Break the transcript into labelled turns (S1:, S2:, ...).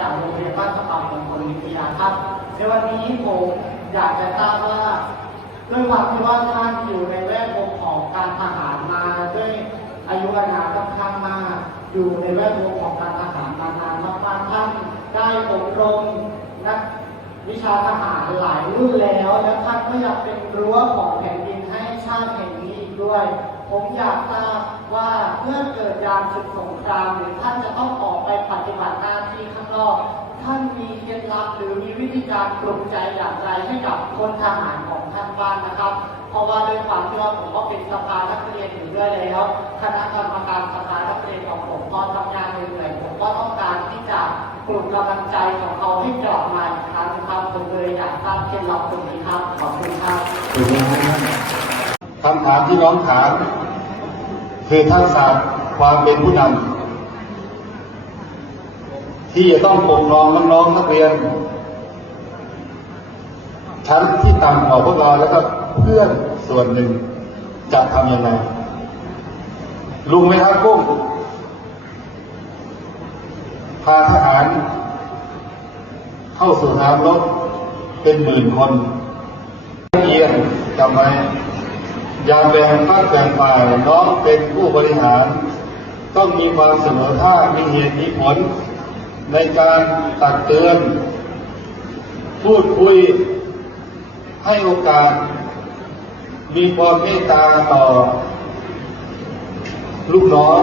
S1: จากโรงเรียนบ้านสะพานมงคลวิทยาครับ ในวันนี้ผมอยากจะทราบว่าด้วยความที่ว่าท่านอยู่ในแวดวงของการทหารมาด้วยอายุอานามค่อนข้างมากอยู่ในแวดวงของการทหารมานานมากๆท่านได้อบรมนักวิชาทหารหลายรุ่นแล้ว และท่านก็อยังเป็นรั้วของแผ่นดินให้ชาติแห่งนี้อีกด้วย ผมอยากทราบว่าเมื่อเกิดยามศึกสงครามหรือท่านจะต้องออกไปปฏิบัติหน้าที่ข้าง มีเคล็ดลับหรือมีวิธีการปลุกใจอย่างไรให้กับคนทหารของท่านบ้างนะครับ เพราะว่าด้วยความที่ว่าผมก็เป็นสภานักเรียนอยู่ด้วยแล้วคณะกรรมการสภานักเรียนของผมพอทำงานเหนื่อยๆผมก็ต้องการที่จะปลุกกำลังใจของเขาให้กลับมาอีกครั้งครับผมเลยอยากทราบเคล็ดลับตรงนี้ครับขอบคุณครับ
S2: คำถามที่น้องถามคือทักษะความเป็นผู้นำ ที่จะต้องปกครองน้องๆนักเรียน ชั้นที่ต่ำกว่าพวกเราแล้วก็เพื่อนส่วนหนึ่งจะทำยังไงลุงไหมครับกุ้งพาทหาร เข้าสู่สนามรบเป็นหมื่นคนเอียนจำไว้ยาแบ่งพักแบ่งฝ่ายน้องเป็นผู้บริหาร ต้องมีความเสมอภาคมีเหตุมีผล ในการตักเตือน พูดคุยให้โอกาส มีความเมตตาต่อ ลูกน้อง